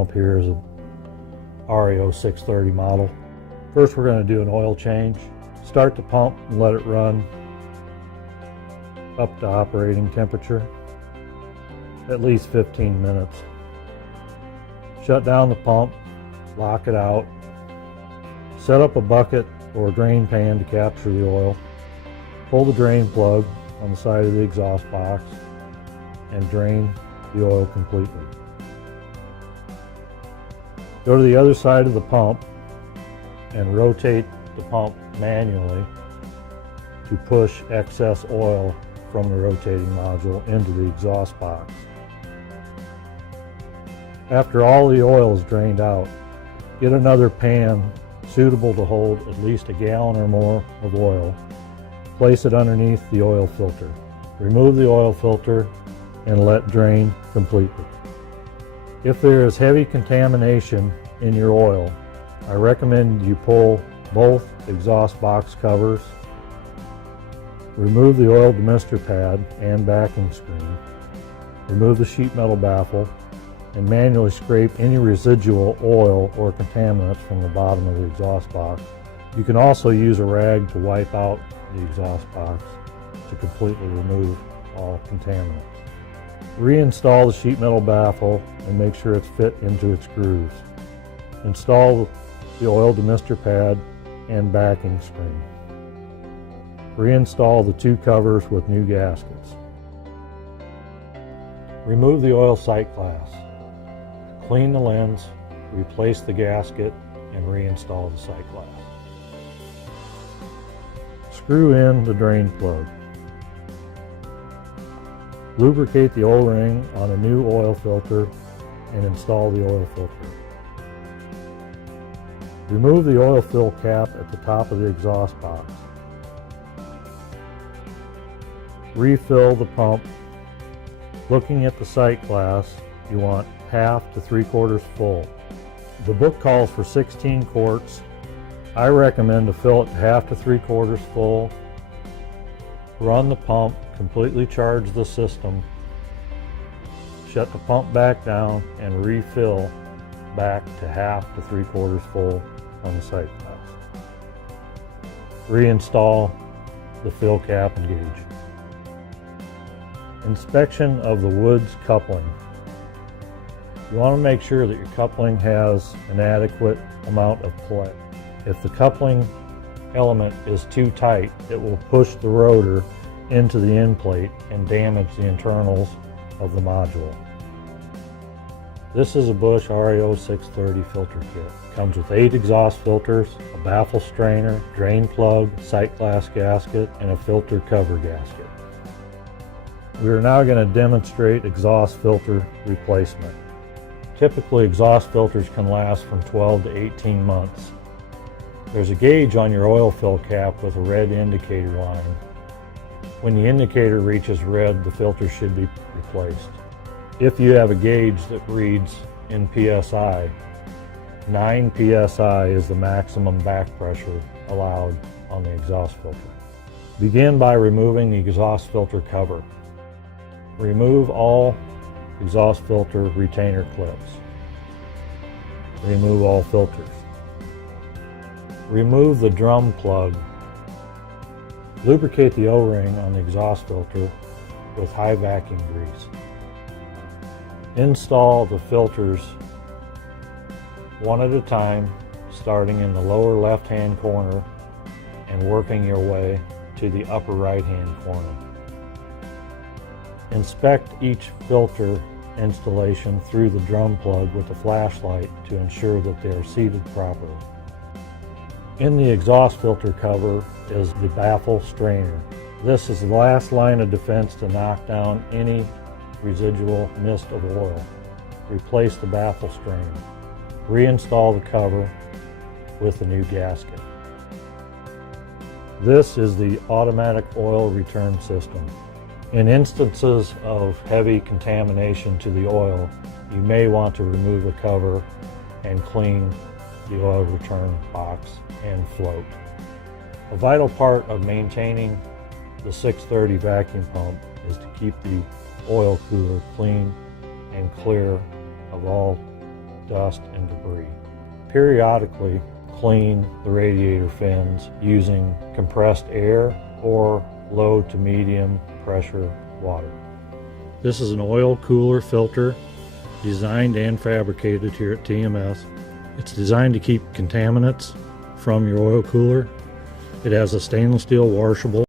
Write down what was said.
Up here is a REO 630 model. First we're going to do an oil change. Start the pump and let it run up to operating temperature, at least 15 minutes. Shut down the pump, lock it out, set up a bucket or a drain pan to capture the oil, pull the drain plug on the side of the exhaust box, and drain the oil completely. Go to the other side of the pump and rotate the pump manually to push excess oil from the rotating module into the exhaust box. After all the oil is drained out, get another pan suitable to hold at least a gallon or more of oil. Place it underneath the oil filter. Remove the oil filter and let drain completely. If there is heavy contamination in your oil, I recommend you pull both exhaust box covers, remove the oil demister pad and backing screen, remove the sheet metal baffle, and manually scrape any residual oil or contaminants from the bottom of the exhaust box. You can also use a rag to wipe out the exhaust box to completely remove all contaminants. Reinstall the sheet metal baffle and make sure it's fit into its grooves. Install the oil demister pad and backing screen. Reinstall the two covers with new gaskets. Remove the oil sight glass. Clean the lens, replace the gasket, and reinstall the sight glass. Screw in the drain plug. Lubricate the O-ring on a new oil filter and install the oil filter. Remove the oil fill cap at the top of the exhaust box. Refill the pump. Looking at the sight glass, you want half to 3/4 full. The book calls for 16 quarts. I recommend to fill it to half to 3/4 full. Run the pump, completely charge the system, shut the pump back down, and refill back to half to 3/4 full on the sight glass. Reinstall the fill cap and gauge. Inspection of the woods coupling. You want to make sure that your coupling has an adequate amount of play. If the coupling element is too tight, it will push the rotor into the end plate and damage the internals of the module. This is a Bush REO 630 filter kit. Comes with 8 exhaust filters, a baffle strainer, drain plug, sight glass gasket, and a filter cover gasket. We are now going to demonstrate exhaust filter replacement. Typically, exhaust filters can last from 12 to 18 months. There's a gauge on your oil fill cap with a red indicator line. When the indicator reaches red, the filter should be replaced. If you have a gauge that reads in PSI, 9 PSI is the maximum back pressure allowed on the exhaust filter. Begin by removing the exhaust filter cover. Remove all exhaust filter retainer clips. Remove all filters. Remove the drum plug. Lubricate the O-ring on the exhaust filter with high vacuum grease. Install the filters one at a time, starting in the lower left-hand corner and working your way to the upper right-hand corner. Inspect each filter installation through the drum plug with a flashlight to ensure that they are seated properly. In the exhaust filter cover is the baffle strainer. This is the last line of defense to knock down any residual mist of oil. Replace the baffle strainer. Reinstall the cover with the new gasket. This is the automatic oil return system. In instances of heavy contamination to the oil, you may want to remove the cover and clean the oil return box and float. A vital part of maintaining the 630 vacuum pump is to keep the oil cooler clean and clear of all dust, and debris. Periodically clean the radiator fins using compressed air or low to medium pressure water. This is an oil cooler filter designed and fabricated here at TMS. It's designed to keep contaminants from your oil cooler. It has a stainless steel washable